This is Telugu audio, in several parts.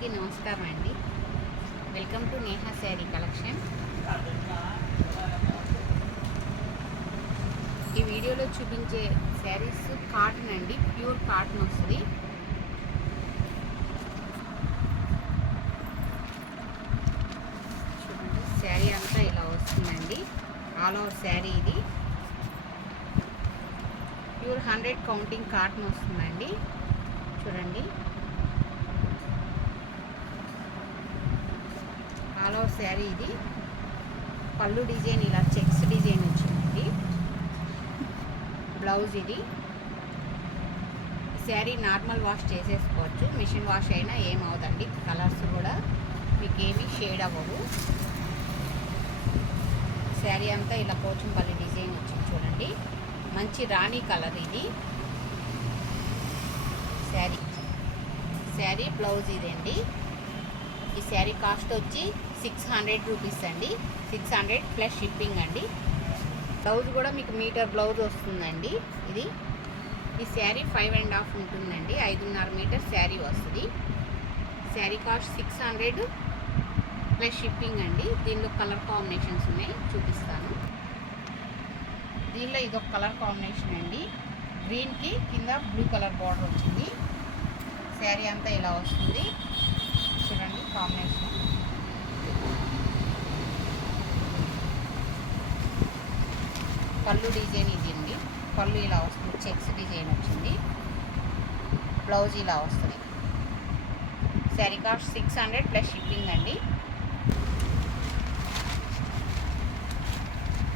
అందరికీ నమస్కారం అండి. Welcome to Neha sari collection. ఈ వీడియోలో చూపించే శారీస్ కాటన్ అండి, ప్యూర్ కాటన్ వస్తుంది. చూడండి, శారీ అంతా ఇలా వస్తుందండి. ఆల్ ఓవర్ శారీ ఇది ప్యూర్ 100 కౌంటింగ్ కాటన్ వస్తుందండి. చూడండి, ఆల్ ఓవర్ శారీ ఇది. పళ్ళు డిజైన్ ఇలా చెక్స్ డిజైన్ వచ్చింది. బ్లౌజ్ ఇది. శారీ నార్మల్ వాష్ చేసేసుకోవచ్చు, మిషన్ వాష్ అయినా ఏమవుదండి. కలర్స్ కూడా మీకు ఏమీ షేడ్ అవ్వవు. శారీ అంతా ఇలా పోచంపల్లి డిజైన్ వచ్చింది. చూడండి, మంచి రాణి కలర్ ఇది. శారీ బ్లౌజ్ ఇదండి. ఈ శారీ కాస్ట్ వచ్చి 600 రూపీస్ అండి. 600 ప్లస్ షిప్పింగ్ అండి. బ్లౌజ్ కూడా మీకు మీటర్ బ్లౌజ్ వస్తుందండి. ఇది ఈ శారీ 5.5 ఉంటుందండి. 5.5 మీటర్ శారీ వస్తుంది. శారీ కాస్ట్ 600 ప్లస్ షిప్పింగ్ అండి. దీనిలో కలర్ కాంబినేషన్స్ ఉన్నాయి, చూపిస్తాను. దీనిలో ఇదొక కలర్ కాంబినేషన్ అండి. గ్రీన్కి కింద బ్లూ కలర్ బార్డర్ వచ్చింది. శారీ అంతా ఇలా వస్తుంది. చూడండి కాంబినేషన్. పళ్ళు డిజైన్ ఇది అండి. పళ్ళు ఇలా వస్తుంది, చెక్స్ డిజైన్ వచ్చింది. బ్లౌజ్ ఇలా వస్తుంది. శారీ కాస్ట్ 600 ప్లస్ షిప్పింగ్ అండి.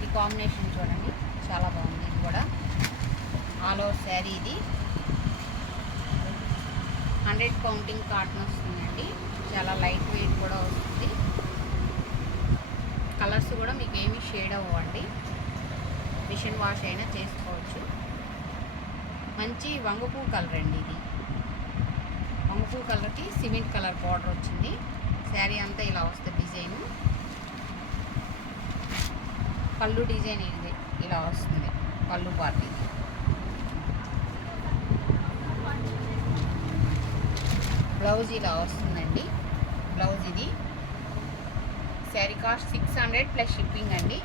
ఈ కాంబినేషన్ చూడండి, చాలా బాగుంది. ఇది కూడా ఆల్ ఓవర్ శారీ ఇది 100 కౌంటింగ్ కాటన్ వస్తుందండి. చాలా లైట్ వెయిట్ కూడా వస్తుంది. కలర్స్ కూడా మీకు ఏమీ షేడ్ అవ్వండి, మిషన్ వాష్ అయినా చేసుకోవచ్చు. మంచి వంగపూ కలర్ అండి ఇది. వంగపూ కలర్కి సిమెంట్ కలర్ బార్డర్ వచ్చింది. శారీ అంతా ఇలా వస్తుంది డిజైను. పళ్ళు డిజైన్ ఇది ఇలా వస్తుంది. పళ్ళు పార్ట్ ఇది. బ్లౌజ్ ఇలా వస్తుందండి. బ్లౌజ్ ఇది. శారీ కాస్ట్ 600 ప్లస్ షిప్పింగ్ అండి.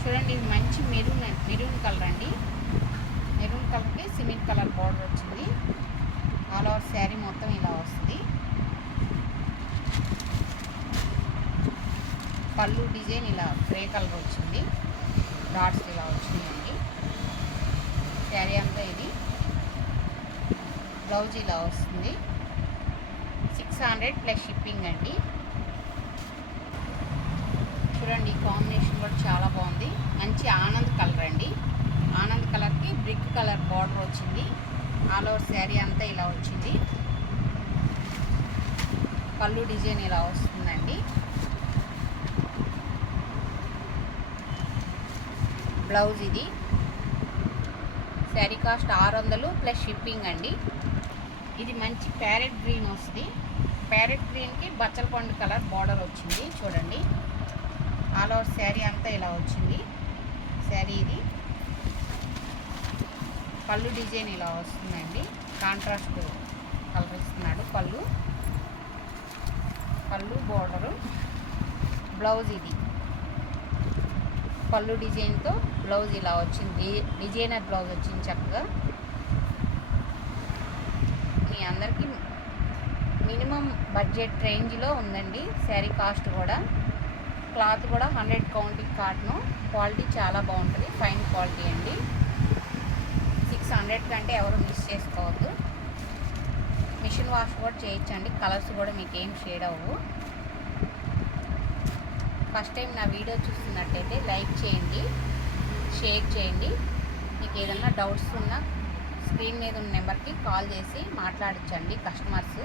చూడండి, ఇది మంచి మెరూన్ కలర్ అండి. మెరూన్ కలర్కి సిమెంట్ కలర్ బార్డర్ వచ్చింది. ఆల్ ఓవర్ శారీ మొత్తం ఇలా వస్తుంది. పళ్ళు డిజైన్ ఇలా గ్రే కలర్ వచ్చింది. డాట్స్ ఇలా వచ్చినాయండి. శారీ అంతా ఇది. బ్లౌజ్ ఇలా వస్తుంది. 600 ప్లస్ షిప్పింగ్ అండి. చూడండి, కాంబినేషన్ కూడా చాలా బాగుంది. మంచి ఆనంద్ కలర్ అండి. ఆనంద్ కలర్కి బ్రిక్ కలర్ బార్డర్ వచ్చింది. ఆల్ ఓవర్ శారీ అంతా ఇలా వచ్చింది. పళ్ళు డిజైన్ ఇలా వస్తుందండి. బ్లౌజ్ ఇది. శారీ కాస్ట్ 600 ప్లస్ షిప్పింగ్ అండి. ఇది మంచి ప్యారెట్ గ్రీన్ వస్తుంది. ప్యారెట్ గ్రీన్కి బచ్చల పండు కలర్ బార్డర్ వచ్చింది. చూడండి, ఆల్ ఓవర్ శారీ అంతా ఇలా వచ్చింది. శారీ ఇది. పళ్ళు డిజైన్ ఇలా వస్తుందండి. కాంట్రాస్ట్ కలర్ ఇస్తున్నాడు. పళ్ళు బార్డరు. బ్లౌజ్ ఇది. పళ్ళు డిజైన్తో బ్లౌజ్ ఇలా వచ్చింది. డిజైనర్ బ్లౌజ్ వచ్చింది చక్కగా. మీ అందరికీ మినిమం బడ్జెట్ రేంజ్లో ఉందండి. శారీ కాస్ట్ కూడా. క్లాత్ కూడా 100 కౌంటింగ్ కాటను. క్వాలిటీ చాలా బాగుంటుంది, ఫైన్ క్వాలిటీ అండి. 600 కంటే ఎవరు మిస్ చేసుకోవద్దు. మిషన్ వాష్ కూడా చేయొచ్చండి. కలర్స్ కూడా మీకు ఏం షేడ్ అవ్వవు. ఫస్ట్ టైం నా వీడియో చూస్తున్నట్టయితే లైక్ చేయండి, షేర్ చేయండి. మీకు ఏదన్నా డౌట్స్ ఉన్నా స్క్రీన్ మీద ఉన్న నెంబర్కి కాల్ చేసి మాట్లాడించండి కస్టమర్స్.